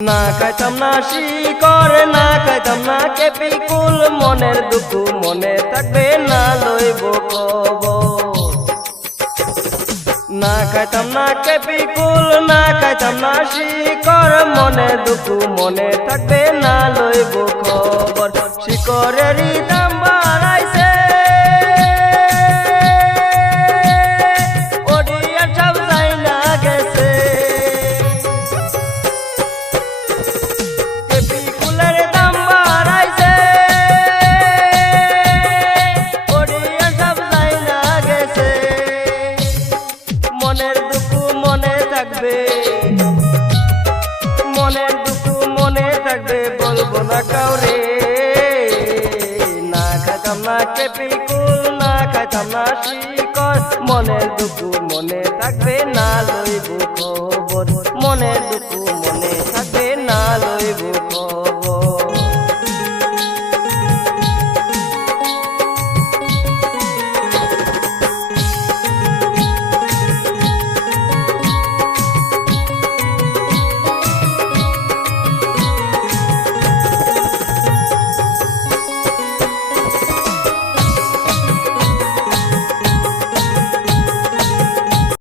না খাইতাম না শিকর, না খাইতাম না কেপি কুল, মনের দুঃখ মনে থাকবে না লইব খবর। না খাইতাম না কেপি কুল, না খাইতাম না শিকর, মনের দুঃখ মনে থাকবে না লইব খবর। শিকরেরই দাম বাড়াইছে, মনের দুঃখ মনে থাকবে বলবো না কাউরে। না খাইতাম না কেপি কুল, না খাইতাম না শিকর, মনের দুঃখ মনে থাকবে না লইব খবর।